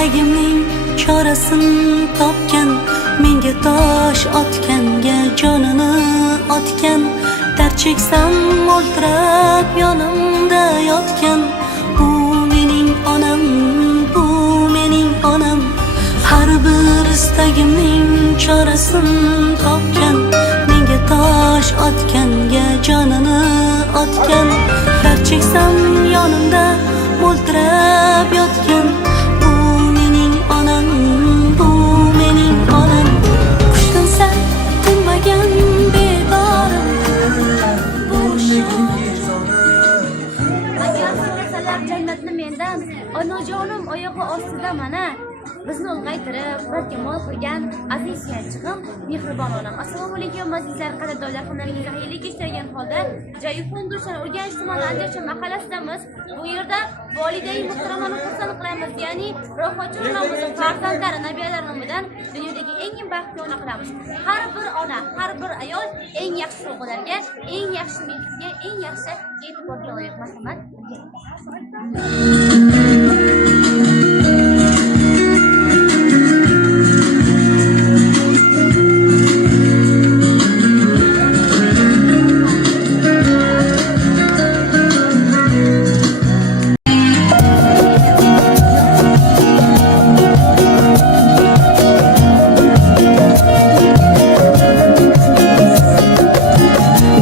istagimning chorasini topgan, menga tosh otganga jonini otgan, dard cheksam o'ltirab yonimda yotgan. Bu mening onam, bu mening onam. Har bir istagimning chorasini topgan, menga tosh otganga jonini otgan, dard cheksam yonimda o'ltirab yotgan. Bu mening onam, bu mening onam. Qushtinsa tinmagan bedorim, agar so'rasalar jannatni mendan, onajonim oyog'i ostida mana. Bizni ulg'aytirib, barcha mol qilgan aziz suyanchig'im, mehribon onam. Assalomu alaykum azizlar, qadrdonlar, kunlaringizga xayrli kechtirgan holda Jayufun Dursun Urganch tumani Andijon mahallasidamiz. Bu yerda volidai muhtaramani xursand qilamiz, ya'ni Rohatchi onamizning farzandlari, nabiyalari nomidan dunyodagi eng baxtli ona qilamiz. Har bir ona, har bir ayol eng yaxshi sovg'alarga, eng yaxshi mehrga, eng yaxshi e'tiborga loyiq. Marhamat.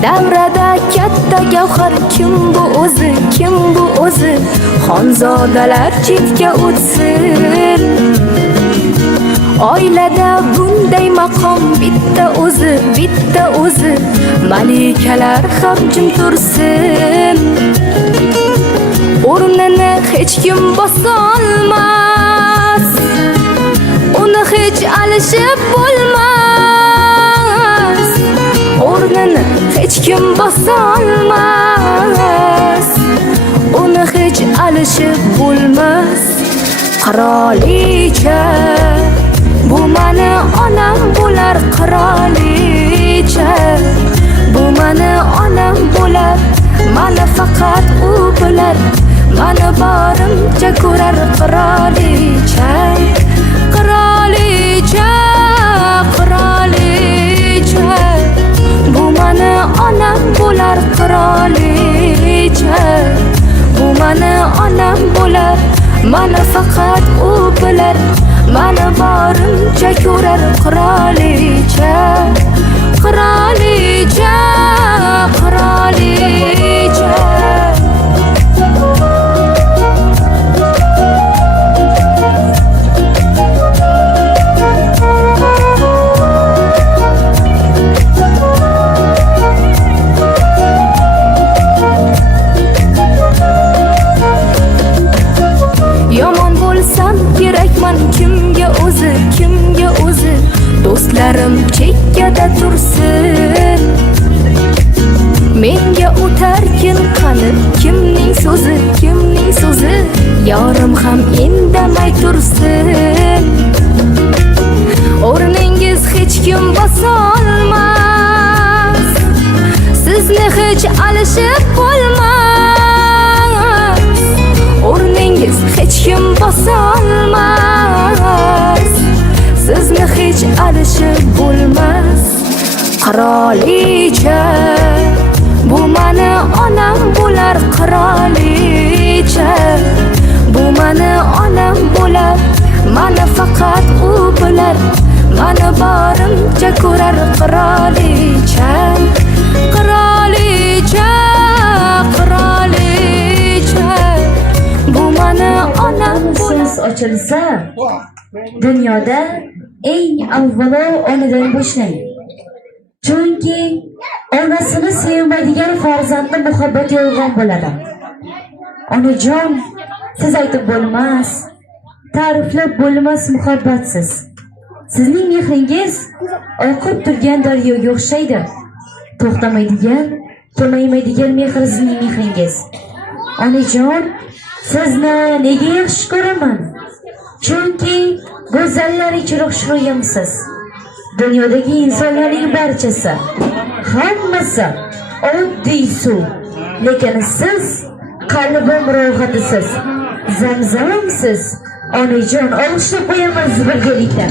Davrada katta gavhar kim bu o'zi, kim bu o'zi? Xonzodalar chetga o'tsin. Oilada bunday maqom bitta o'zi, bitta o'zi. Malikalar ham jim tursin. O'rnini hech kim bosolmas, uni hech alishib bo'lmas. O'rnini hech kim bosolmas, uni hech alishib bo'lmas. Qirolicha, bu mani onam bo'lar. Qirolicha, bu mani onam bo'lar. Mani faqat u bilar, mani borimcha ko'rar. Qirolicha, qirolicha, qirolicha, bu mani onam bo'lar. Qirolicha, bu mani onam bo'lar. Mani faqat u bilar, mani borimcha ko'rar. Qirolicha, qirolicha, qirolicha. Yomon bo'lsam kerakman kimga o'zi, kimga o'zi? Do'stlarim chekkada tursin. Menga o'tarkin qani kimning so'zi, kimning so'zi? Yorim ham indamay tursin. O'rningiz hech kim bosolmas, sizni hech alishib bo'lmas. O'rningiz hech kim bosolmas, sizni hech alishib bo'lmas. Qirolicha, bu mani onam bo'lar. Qirolicha, bu mani onam bo'lar. Mani faqat u bilar, mani borimcha ko'rar. Qirolicha, qirolicha, qirolicha, bu mani onam bo'lar. Ochilsa dunyoda eng avvalo onadan boshlaydi. Chunki onasini sevmaydigan farzandni muhabbat yolg'on bo'ladi. Onajon, siz aytib bo'lmas, ta'riflab bo'lmas muhabbatsiz. Sizning mehringiz oqib turgan daryoga o'xshaydi. To'xtamaydigan, kamaymaydigan mehr sizning mehringiz. Onajon, sizni nega yaxshi ko'raman? Chunki go'zallar ichra xushro'yimsiz. Dunyodagi insonlarning barchasi, hammasi oddiy suv. Lekin siz qalbim rohatisiz, zamzamsiz, onajon olqishlab qo'yamiz birgalikda.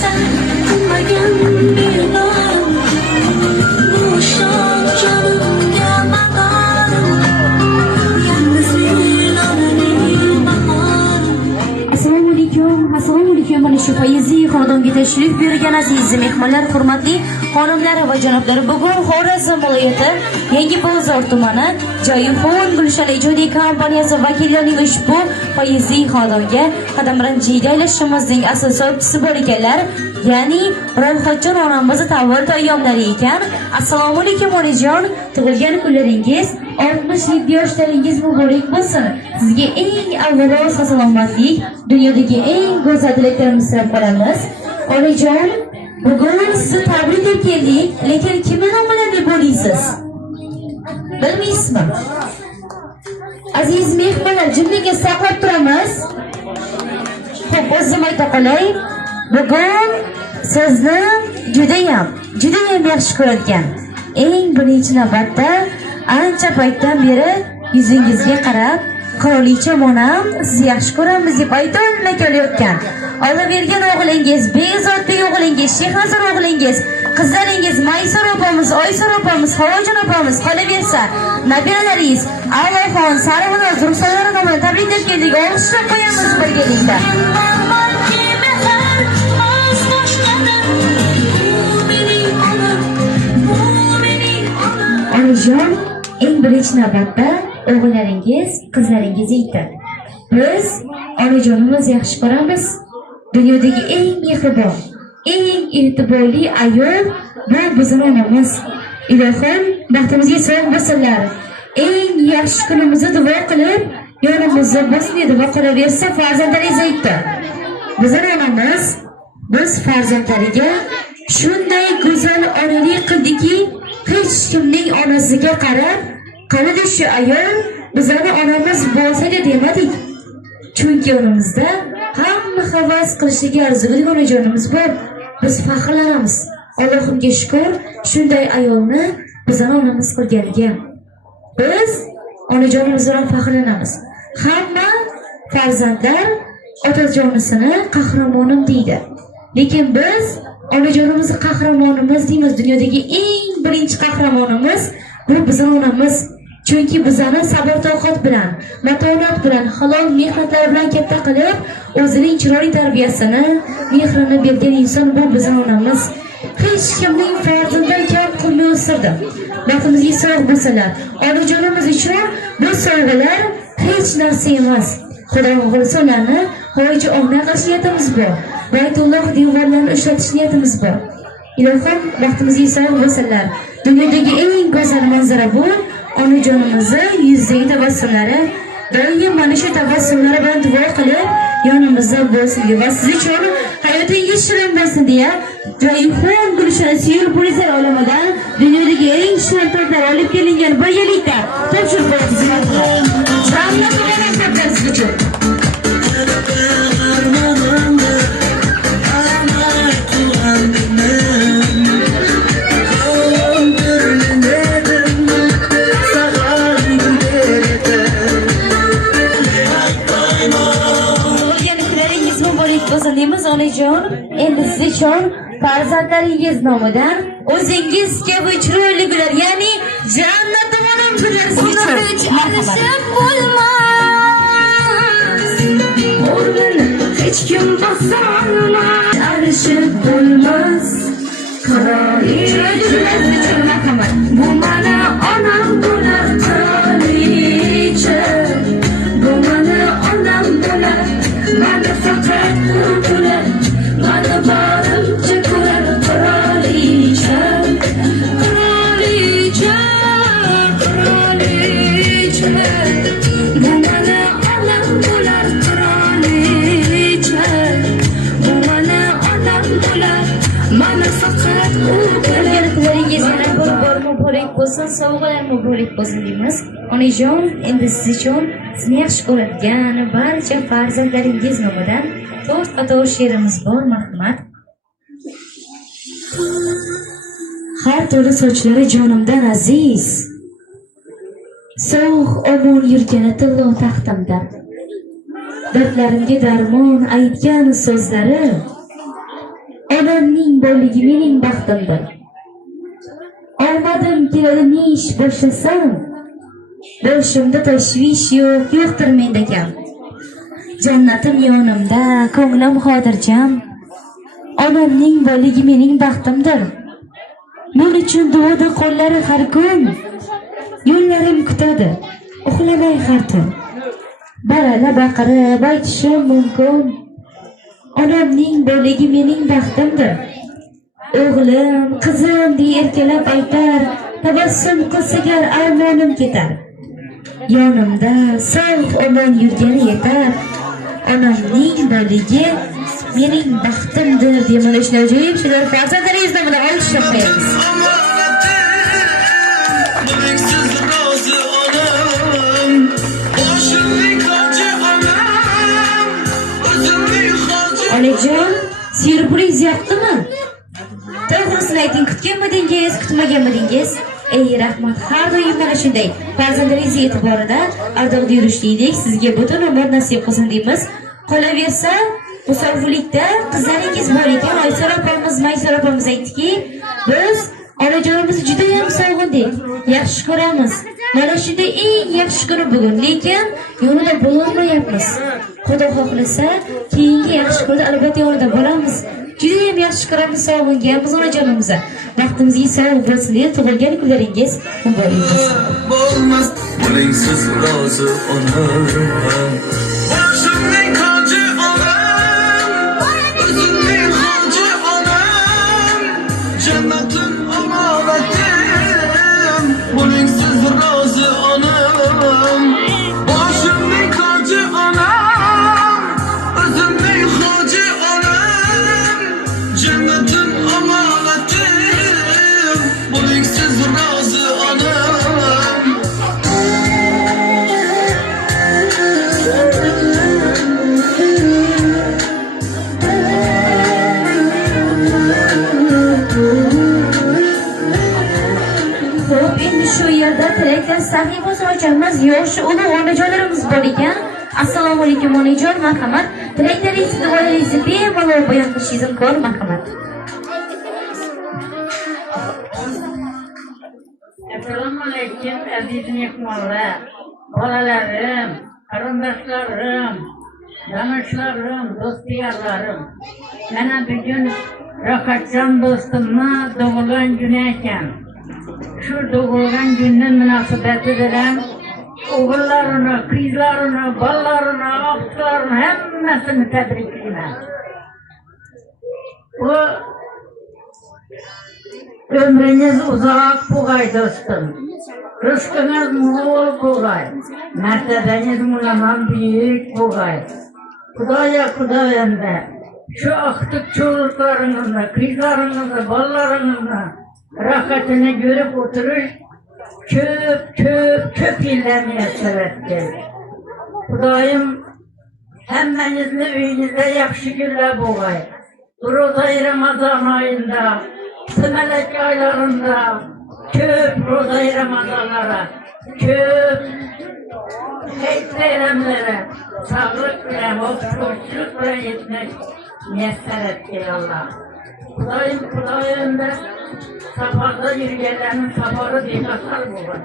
Sen bilmagan binorim, bu shon jonimga madorim, yalnizlik onaning bahorim. Assalomu alaykum. Mana shu fayzli xonadonga tashrif buyurgan aziz mehmonlar, hurmatli xonimlar va janoblar, bugun Xorazm viloyati Yangi bozor tumani Joyxon Gulshan ijodiy kompaniyasi vakillarining ushbu fayzli xonadonga qadamranjiga aylashimizning asl sababchisi bor ekanlar, ya'ni Ro'yxatjon onamiz tavallud ayyomlari ekan. Assalomu alaykum onajon, tug'ilgan kunlaringiz 67 yoshlaringiz muborak bo'lsin. Sizga eng avvalo salomatlik, dunyodagi eng go'zal tilaklarimizni tilab qolamiz. Onajon, bugun sizni tabrik etib keldik, lekin kimni nomidan deb o'ylaysiz? Bilmaysizmi? Aziz mehmonlar, jimligingizni saqlab turamiz. Xo'p, o'zim ayta qolay. Bugun sizni judayam yaxshi ko'radigan, eng birinchi navbatda ancha paytdan beri yuzingizga qarab, qirolicham onam sizni yaxshi ko'ramiz deb aytolmay kelayotgan olavergan o'g'lingiz, Begzodbek o'g'lingiz, Shehnazar o'g'lingiz, qizlaringiz Maysor opamiz, Oysor opamiz, Havojon opamiz, qolaversa nabiralaringiz Allohxon, Sarvinoz, Ruxsonlar nomidan tabriklab keldik. Olqishlab qo'yamiz birgalikda. Onajon, eng birinchi navbatda o'g'illaringiz, qizlaringiz aytdi. Biz onajonimiz yaxshi ko'ramiz. Dunyodagi eng mehribon, eng e'tiborli ayol bu bizning onamiz. Ilohim baxtimizga sog' bo'lsinlar. Eng yaxshi kunimizni duo qilib, yonimizda bo'lsin deb duo qilaversa farzandlaringiz aytdi. Bizning onamiz biz farzandlariga shunday go'zal onalik qildiki, hech kimning onasiga qarab, qanday shu ayol bizning onamiz bo'lsa-da demadik. Chunki onamizda hamma havas qilishiga arzigulik onajonimiz bor. Biz faxrlanamiz. Allohimga shukr, shunday ayolni bizning onamiz qilganiga. Biz onajonimiz bilan faxrlanamiz. Hamma farzandlar otajonisini qahramonim deydi. Lekin biz onajonimizni qahramonimiz deymiz. Dunyodagi eng birinchi qahramonimiz bu bizning onamiz. Chunki bizani sabr toqat bilan, matonat bilan, halol mehnatlar bilan katta qilib, o'zining chiroyli tarbiyasini, mehrini bergan inson bu bizning onamiz. Hech kimning farzandidan kam qilmay o'stirdi. Baxtimizga sog' bo'lsalar, onajonimiz uchun bu sovg'alar hech narsa emas. Xudo xohlasa ularni hoji omna qilish niyatimiz bor. Baytulloh devorlarini ushlatish niyatimiz bor. Ilohim baxtimizga sog' bo'lsalar. Dunyodagi eng go'zal manzara bu. Onajonimizni yuzdagi tabassumlari doim mana shu tabassumlari bilan duo qilib yonimizda bo'lsin va siz uchun hayotingiz shirin bo'lsin deya Joyxon Gulshan Siyul Polislar olamidan dunyodagi eng shirin tortlar olib kelingan birgalikda topshirib qo'yamiz. Rahmat siz uchun. Deymiz onajon, endi siz uchun farzandlaringiz nomidan o'zingiz kabi chiroyli gullar, ya'ni jannatda onam gullar siz uchun. Arishib bo'lmas, o'rnini hech kim bosa olmas. Arishib bo'lmas, qirolicha marhamat. Bu mana onam bo'lar qirolicha, bu mana onam bo'lar. Mana faqat o'tlar, mana borimcha ko'rar qirolicha, qirolicha, qirolicha. Bu mana onam bo'lar qirolicha, bu mana onam bo'lar, mana faqat o'tlar. Qizlaringiz yana bir bor muborak bo'lsin, sovg'alar muborak bo'lsin deymiz. Onajon, endi siz uchun sizni yaxshi ko'radigan barcha farzandlaringiz nomidan to'rt qator she'rimiz bor, marhamat. Har turi sochlari jonimdan aziz, so'g' omon yurgani tillo taxtimda. dardlarimga darmon aytgan so'zlari onamning boyligi mening baxtimdir. Omadim keladi ne ish boshlasam, boshimda tashvish yo'qdir menda kam. Jannatim yonimda, ko'nglim xotirjam. Onamning boyligi mening baxtimdir. Men uchun duoda qo'llari har kun, yo'llarim kutadi, uxlamay har tun. Baralla baqirib aytishim mumkin. Onamning boyligi mening baxtimdir. O'g'lim, qizim deya erkalab aytar, tabassum qilsagar armonim ketar. Yonimda sog' omon yurgani yetar. Onamning boyligi mening baxtimdir deb mana shunday ajoyib she'rlar farzandlaringizni bilan olishib qo'yamiz. Onajon, syurpriz yoqdimi? To'g'risini ayting, kutganmidingiz, kutmaganmidingiz? Ey rahmat, har doim mana shunday farzandlaringiz e'tiborida ardog'da yurishlik sizga butun umr nasib qilsin deymiz. Qolaversa, musofirlikda qizlaringiz bor ekan, Oysar opamiz aytdiki, biz onajonimizni juda ham sog'indik, yaxshi ko'ramiz. Mana shunday eng yaxshi kuni bugun, lekin yo'lida bo'lolmayapmiz. Xudo xohlasa, keyingi yaxshi kunda albatta yo'lida bo'lamiz. Juda ham yaxshi ko'ramiz, sog'inganmiz onajonimizni. Vaqtimizga sog' bo'lsin deb tug'ilgan kunlaringiz muborak bo'lsin. Bo'lmas bo'lingsiz rozi onam. Boshimning qo'ji onam, o'zimning qo'ji onam, jannatim omonatim. Bo'lingsiz rozi onam. Boshimning qo'ji onam, o'zimning qo'ji onam, jannatim omonatim. Bo'lingsiz rozi onam. Xo'p, endi shu yerda tilaklar sahifasini ochamiz. Yoshi ulug' onajonlarimiz bor ekan. Assalomu alaykum onajon, marhamat. Tilaklaringizni, duolaringizni bemalol bayon qilishingiz mumkin, marhamat. Assalomu alaykum aziz mehmonlar, bolalarim, qarindoshlarim, tanishlarim, do'stiyarlarim. Mana bugun Rohatjon do'stimni tug'ilgan kuni ekan. Shu tug'ilgan kunning munosabati bilan o'g'illarini, qizlarini, bolalarini, o'qitlarini hammasini tabriklayman. Bu ömrünüz uzak bo'lg'ay do'stim. Rizqingiz mo'l bo'lg'ay. Martabangiz mulamam buyuk bo'lg'ay. Xudoyanda shu oqtib cho'g'liklaringizni, qizlaringizni, bolalaringizni rohatini ko'rib o'tirish ko'p yillarni yasharatdi. Xudoyim hammangizni uyingizda yaxshi kunlar bo'lg'ay. Ro'za Ramazon oyida, Sumalak oylarında köp roza-i Ramazanlara, köp heyt bayramlara, sağlık bilen, hoşçuluk bilen yetmek müyesser etti Allah. Kudayında safarda yürüyenlerin safarı dinasal bulur.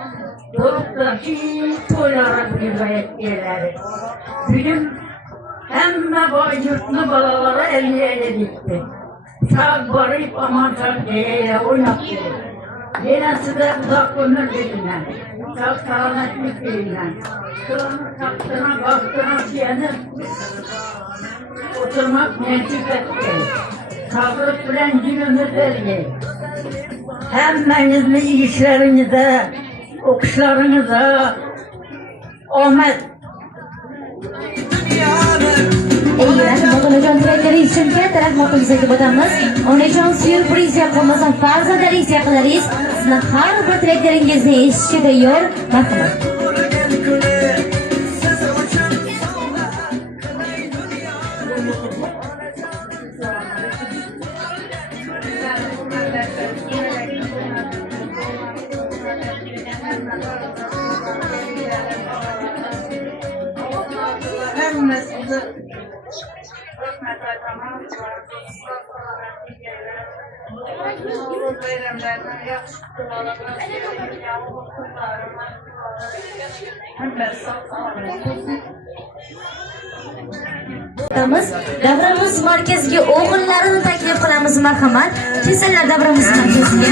Doğup da hiç toylara rivayet yerleri. Bugün hemme boy yurtlu balalara elliye gitti. Sağ barayıp aman sağ diye oynattı. Yine size uzak ömür verirler. Sağ sağlıklık verirler. Sıranın kaptığına baktığına diyelim. Oturmak nasip etti. Sağlık bilen gün ömür verir. Hemmenizin işlerinize, okuşlarınıza ahmet. Rahmat onajon, tilaklaringiz uchun katta rahmatimizni aytib o'tamiz. Onajon, syurpriz yoqimizdan farzandlaringiz, yaqinlaringiz sizni har bir tilaklaringizni eshitishga tayyor. Marhamat. Hemmesini bayramlardan yaxshi kutib Davramiz markaziga o'g'illarini taklif qilamiz, marhamat. Kelsinlar davramiz markaziga.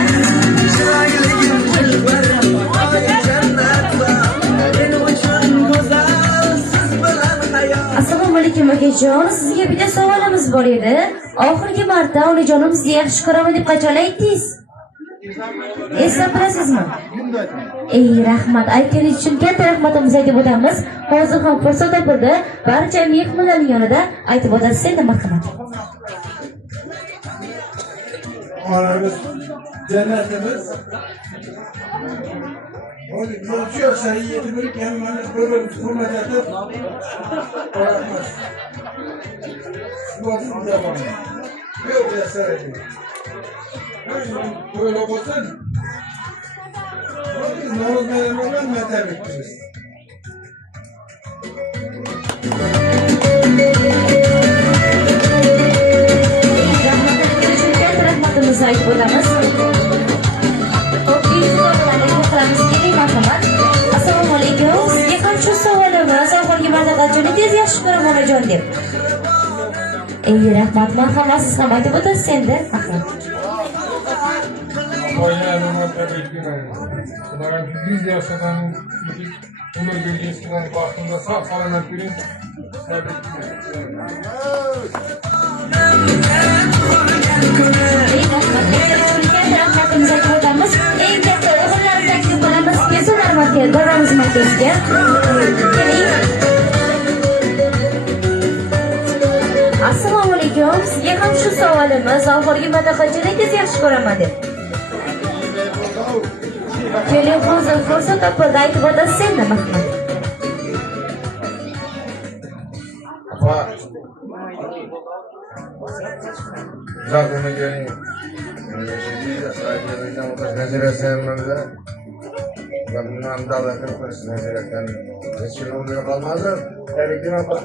Assalomu alaykum akajon, sizga bitta savolimiz bor edi. Oxirgi marta onajonim sizni yaxshi ko'raman deb qachon aytdingiz? Eslab turasizmi? Ey, rahmat. Aytganingiz uchun katta rahmatimizni aytib o'tamiz. Hozir ham fursat topildi. Barcha mehmonlarning yonida aytib o'tasiz endi, marhamat. Onamiz jannatimiz. Yo'lchi yoshlarga yetib o'tgan mana bir-birimiz hurmat etib qo'yamiz. Sizlarning davom. Yo'q, yasaraylik. To'ylar bo'lsin. Biz namoz bilan matab etamiz. Rahmatimizni aytib o'tamiz. Assalomu alaykum. Sizga ham shu savolimiz oxirgi marta qachon tez yaxshi ko'raman onajon deb. Ey, rahmat. Marhamat, siz ham aytib o'tasiz endi. Rahmat. Oilalarni tabriklayman. Ularga 100 yoshdan umr belgisidan baxtida sog' salomat bo'ling. Rahmatimizni aytib o'tamiz. Eng katta o'g'illarni taklif qilamiz. Kelsinlar davramiz markaziga. Assalomu alaykum. Sizga ham shu savolimiz oxirgi marta qachon tez yaxshi ko'raman deb. Telefonda fursat topildi, aytib o'tasiz endi, marhamat. Zaten gelin. Ben bundan daha da kırpırsın ezerekten. Hiç şey olmuyor kalmazdı. Erik'in apa.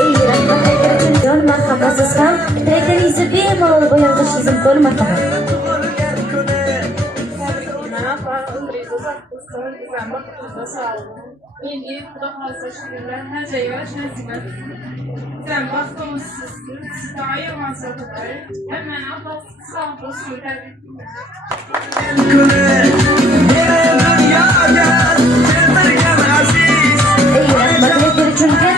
Ey, rahmat aytgan marhamat, siz ham tilaklaringizni bemalol bayon qilishingiz mumkin, marhamat. Endi Xudo xohlasa shukurlar har joyga shunisiman. Sen boshqa o'zsiz, sizga ayirmansa Xudoy. Hammani Alloh sog' bo'lsin,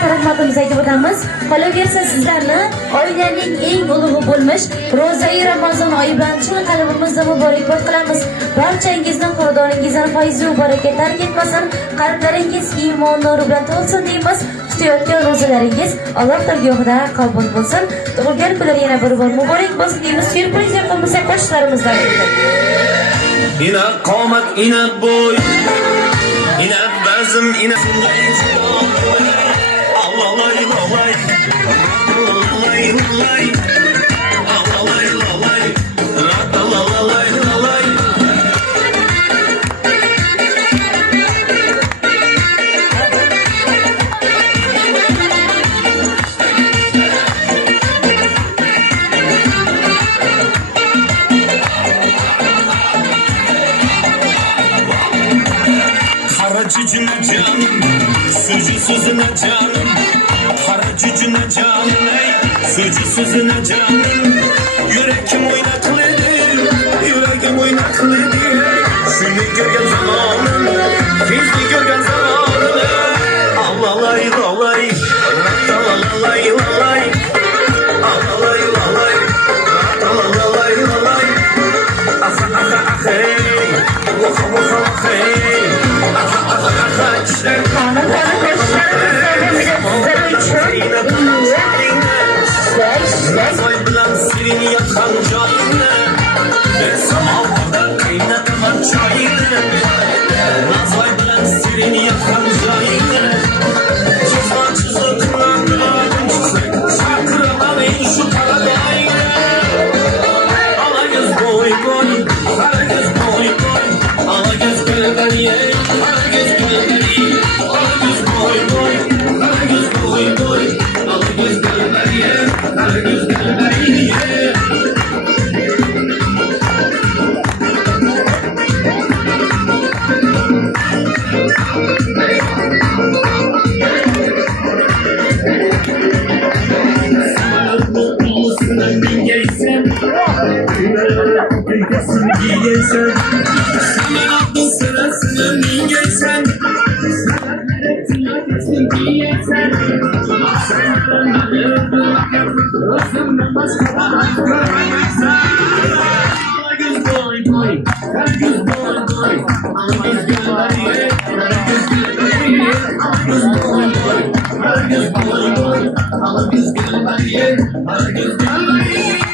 Rahmatimizni aytib o'tamiz. Qolaversa sizlarni oilaning eng ulug'i bo'lmish Ro'za-i Ramazon oyi bilan chin qalbimizdan muborakbod qilamiz. Barchangizning xonadoningizdan fayzu barakatlar ketmasin, qalblaringiz iymon nuri bilan to'lsin deymiz. Tutayotgan ro'zalaringiz Alloh dargohida qabul bo'lsin. Tug'ilgan kunlar yana bir bor muborak bo'lsin deymiz. Syurpriz yapamiz qo'shiqlarimizdan. Ina qomat, ina bo'y, ina bazm, ina cücüne canım, sucu sözüne canım, para cücüne canım, ey, sucu sözüne canım. Yüreğim oynaklıdır, yüreğim oynaklıdır. Şunu görgen zamanım, bizi görgen zamanım. Alalay lalay, alalay lalay, alalay lalay, alalay lalay. Aha aha aha hey, vaha vaha vaha hey. Nazay bilan sirini yakan joyini, samovarda qaynataman choyini. Nazay bilan sirini yakan joyini, chiziqlardan chaqiraman shu qaladoyini. Alagiz bo'y bo'y, alagiz bo'y bo'y, alagiz gulgani, alagiz gulgani, alagiz bo'y bo'y, alagiz bo'y bo'y, alagiz gulgani, alagiz gulgani. sen Sen aklı sırasını mingeysen Sen herkesin diyeceksen Sen önünde öldürürken Özümden başka bana görmeyeceksen Alagöz boy boy Herkes boy boy Alagöz gölleri Herkes gölleri Alagöz boy boy Herkes boy boy Alagöz gölleri Herkes gölleri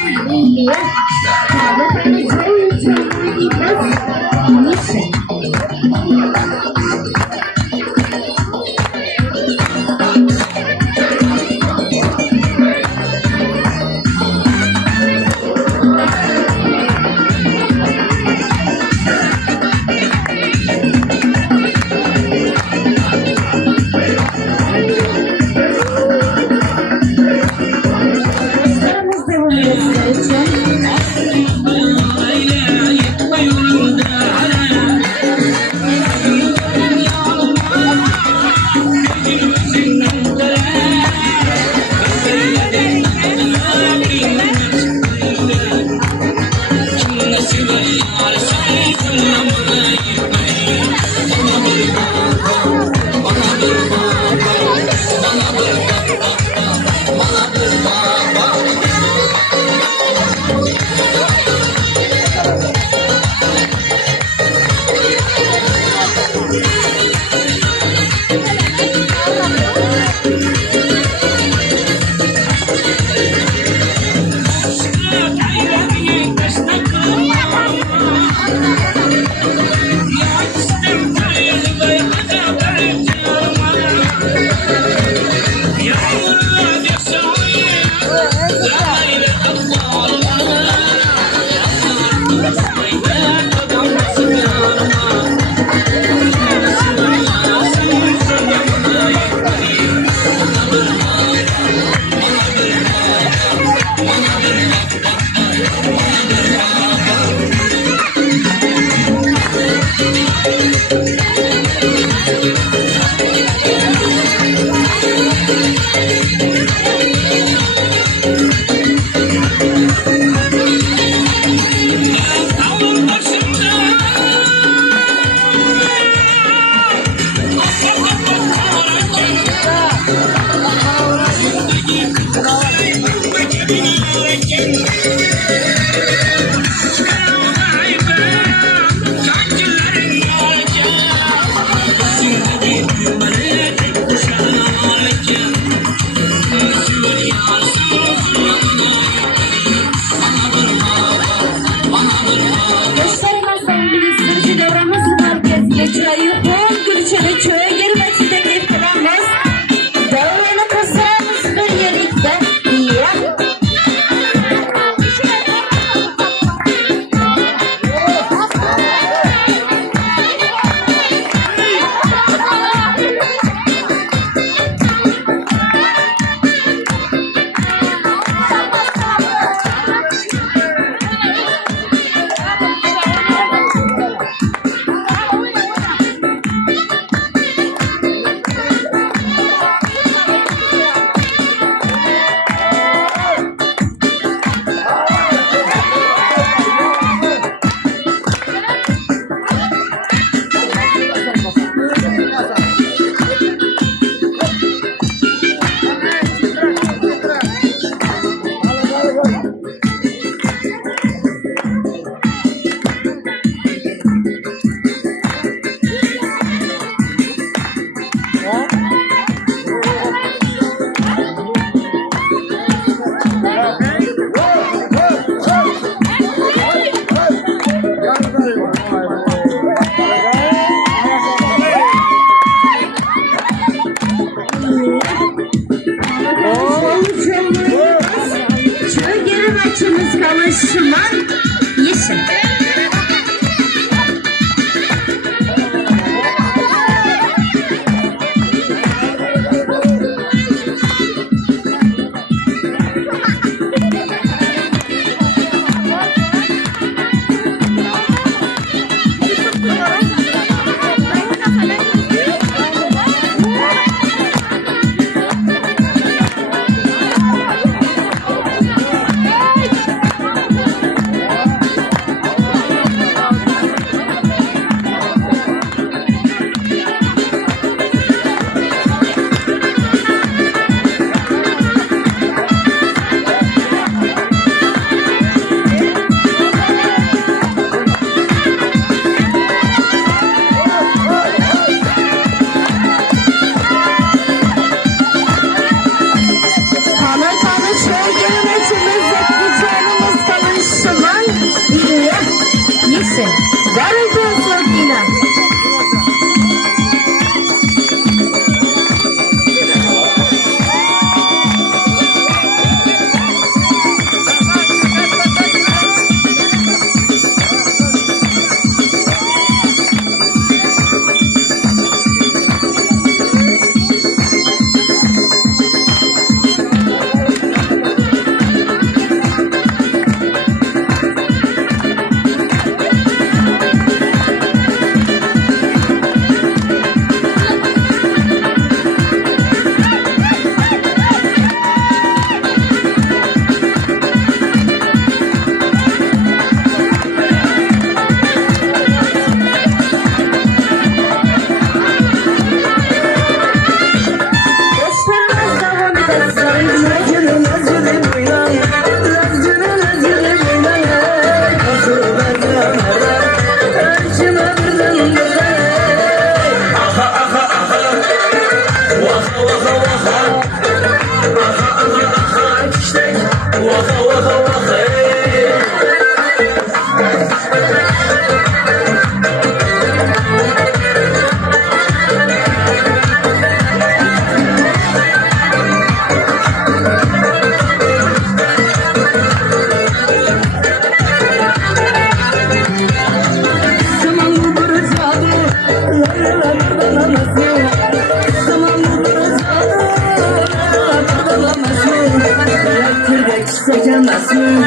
emasmi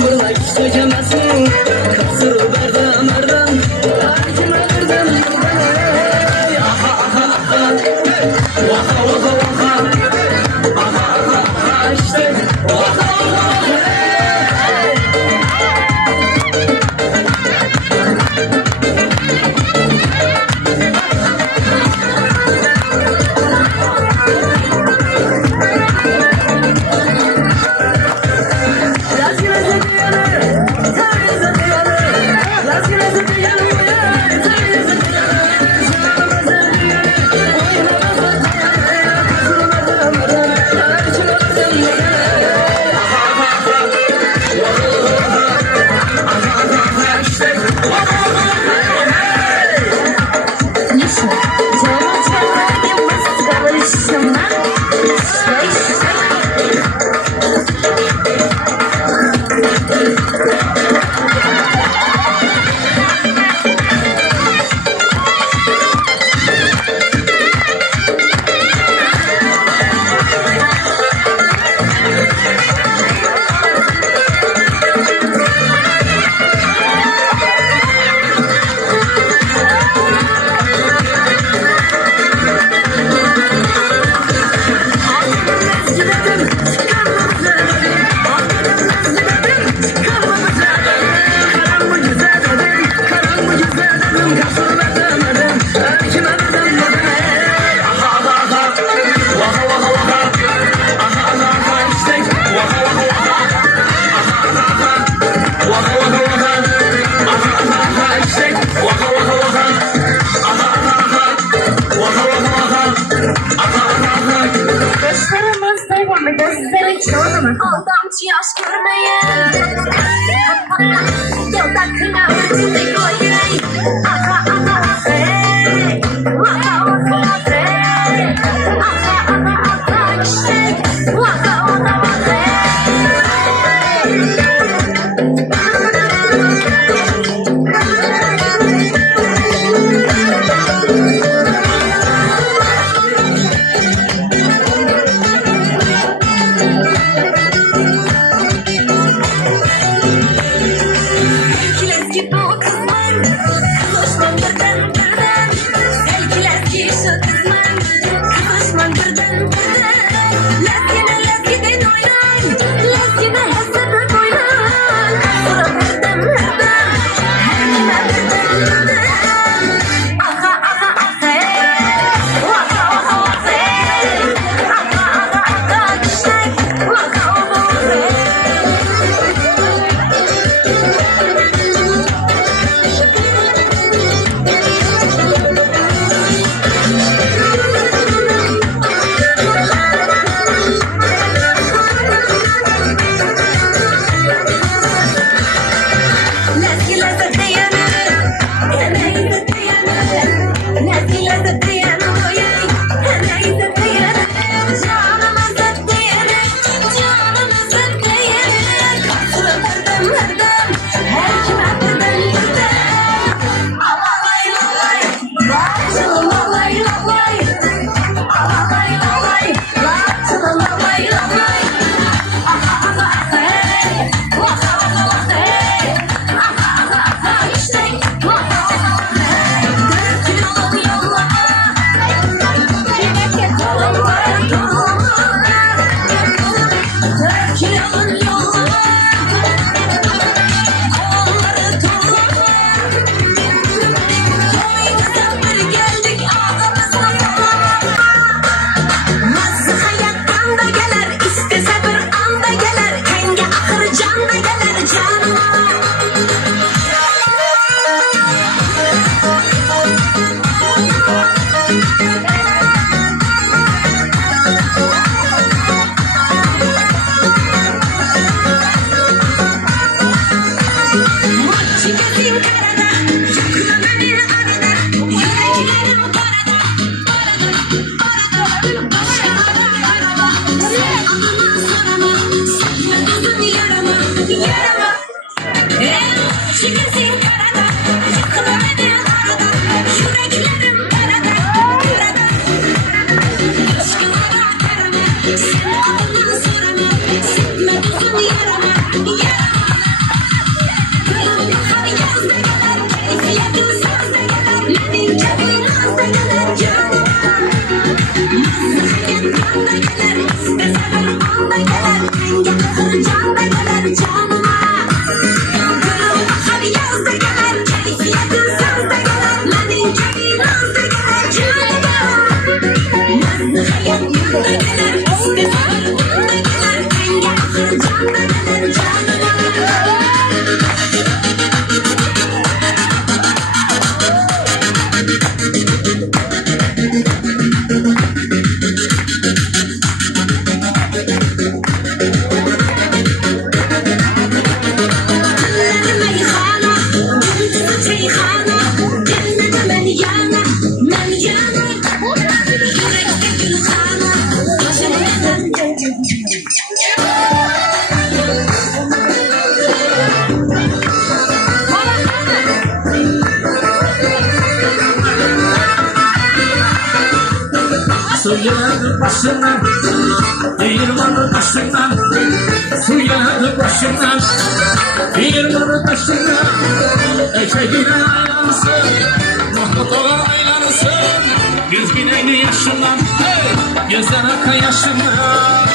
bir ikki emasmi kasır berdim berdim kime berdim aha aha aha vaha vaha vaha aha aha aha işte vaha vaha Dostlarımız devamı gözlerin çoğunu aldamcı yaş görmeyen Yolda kınavucunu koyayım Aha aha hey Vaka vaka hey Aha aha aha işte Vaka vaka vaka hey Herkes gibi o kızman Kızışman birden birden Herkes gibi şu kızman Kızışman birden birden Lezgine oynay Lezgine hazırlık oynay Sıra birden birden Herkime birden birden Aha aha aha Vaka vaka vaka Aha aha aha işte Vaka vaka vaka Geldik Suyanır başından, değirmanın başından, suyanır başından, değirmanın başından, eşeğine aylansın, Mahmut Ağa aylansın, yüz bineyli yaşından, gözden akar yaşından.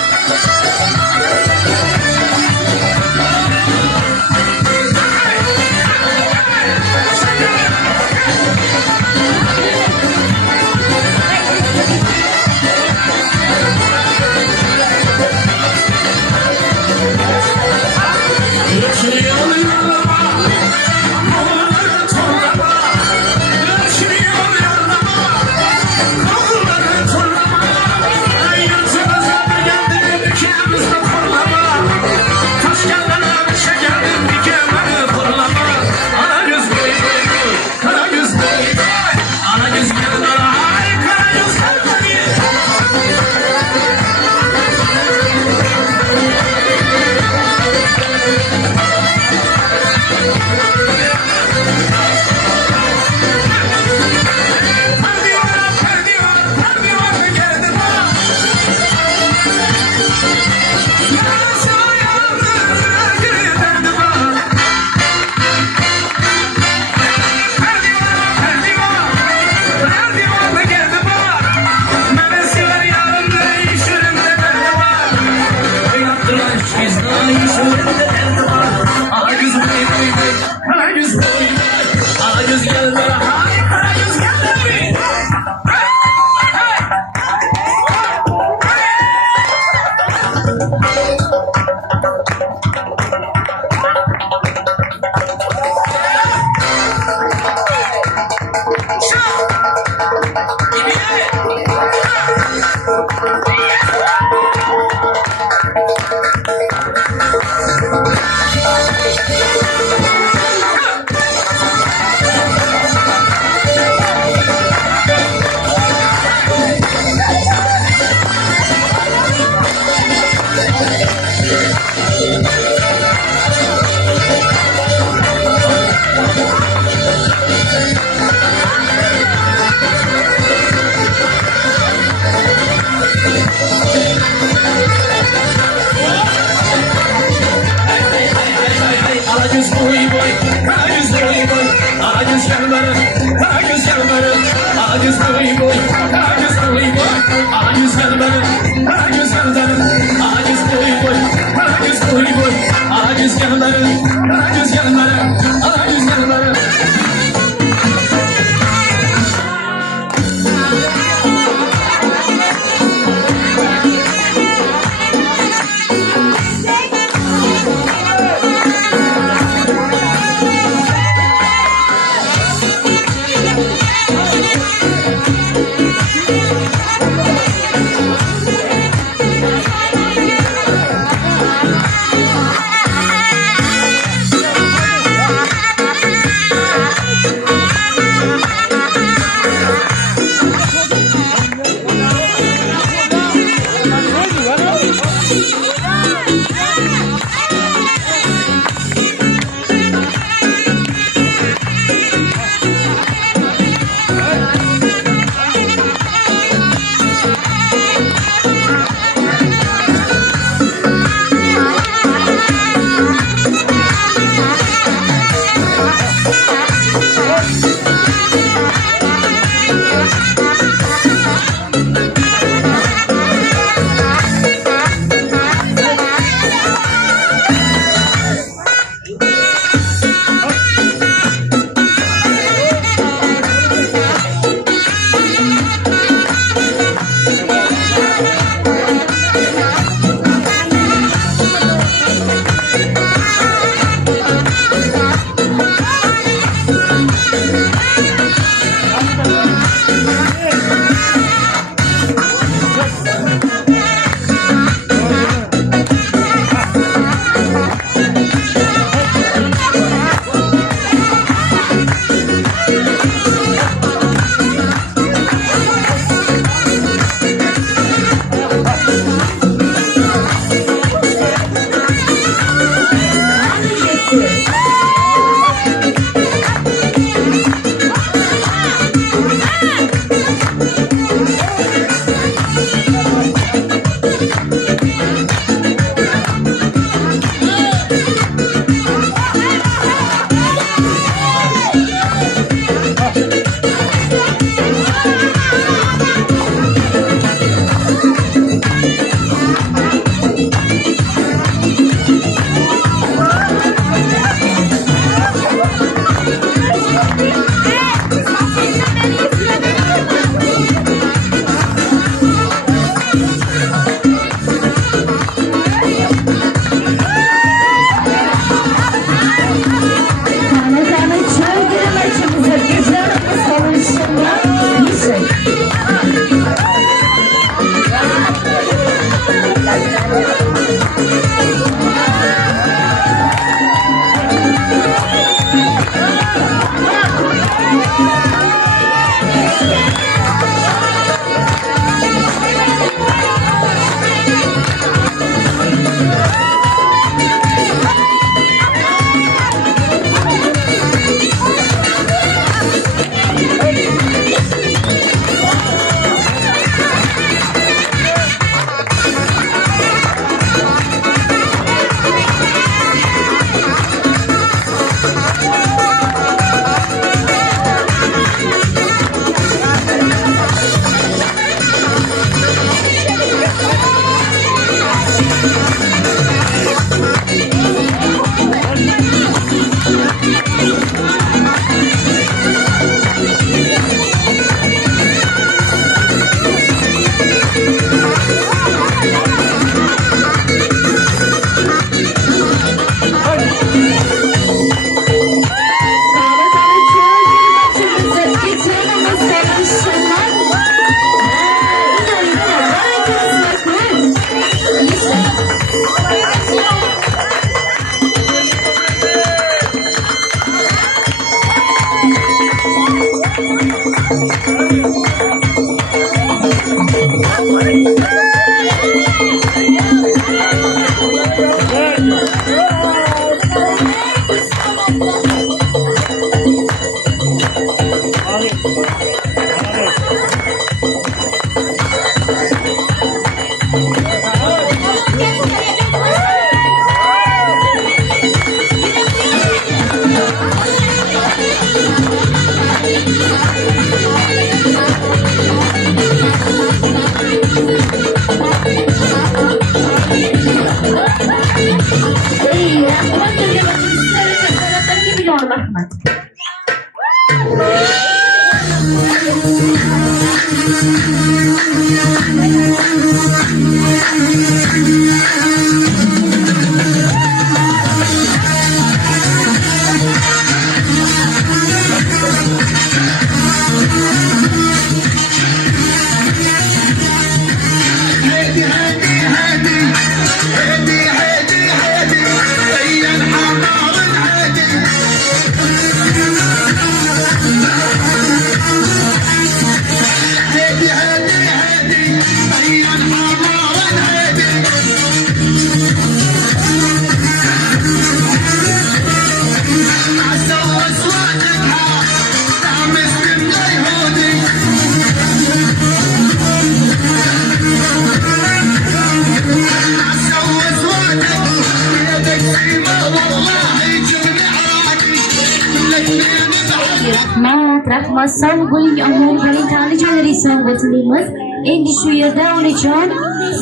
Rahmat, sog' bo'ling, omon bo'ling, tani joylaringiz sog' bo'lsin deymiz. Endi shu yerda onajon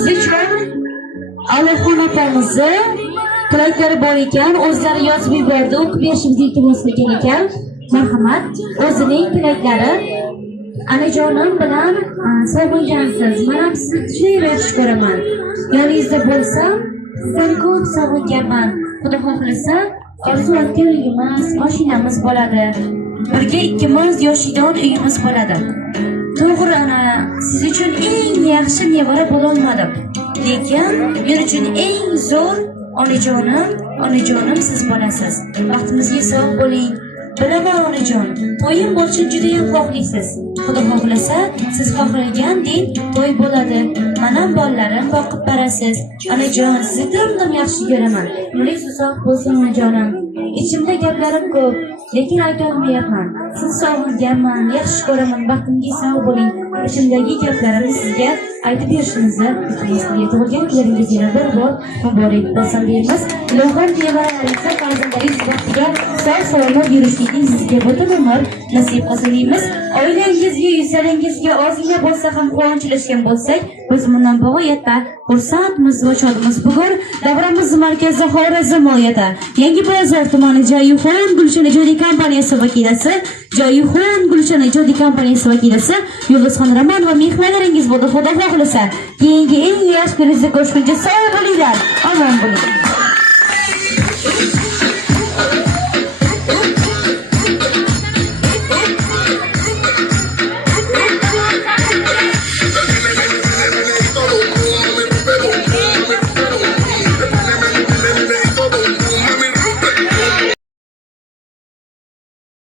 siz uchun Allohxon opamizni tilaklari bor ekan, o'zlari yozib yubordi, o'qib berishimni iltimos qilgan ekan. Marhamat, o'zining tilaklari onajonim bilan sog'ingansiz. Men ham sizni juda yaxshi ko'raman. Yoningizda bo'lsam, sizdan ko'p sog'inganman. Xudo xohlasa, orzu etganligimiz, mashinamiz bo'ladi. Birga ikkimiz yoshidon uyimiz bo'ladi. To'g'ri, ana siz uchun eng yaxshi nevara bo'la olmadim. Lekin men uchun eng zo'r onajonim siz bo'lasiz. Vaqtimizga sog' bo'ling. Bilaman onajon, to'yim bo'lishini juda ham xohlaysiz. Xudo xohlasa, siz xohlagandek to'y bo'ladi. Menam bolalarim boqib berasiz. Onajon, sizni dim yaxshi ko'raman. Umringiz uzoq bo'lsin onajonim. Ichimda gaplarim ko'p, lekin ayta olmayapman. Sizni sog'inganman, yaxshi ko'raman. Vaqtimga sog' bo'ling. Ichimdagi gaplarimni sizga aytib berishimizni iltimos qilib, tug'ilgan kunlaringiz yana bir bor muborak bo'lsin deymiz. Ilohim nevaralaringizga, farzandlaringiz baxtiga sog'-salomat yurishligingiz sizga butun umr nasib qilsin deymiz. Oilangizga, yuzlaringizga ozgina bo'lsa ham quvonch ilashgan bo'lsak, biz bundan bog'oyatda xursandmiz va shodmiz. Bugun davramiz markazi Xorazm viloyati Yangi Bozor tumani Joyixon Gulshan ijodiy kompaniyasi vakilasi, Joyixon Gulshan ijodiy kompaniyasi vakilasi Yulduzxon Roman va mehmonlaringiz bo'ldi. Xudo xohlasa, keyingi eng yaxshi kuningizda ko'rishguncha sog' bo'linglar, omon bo'ling.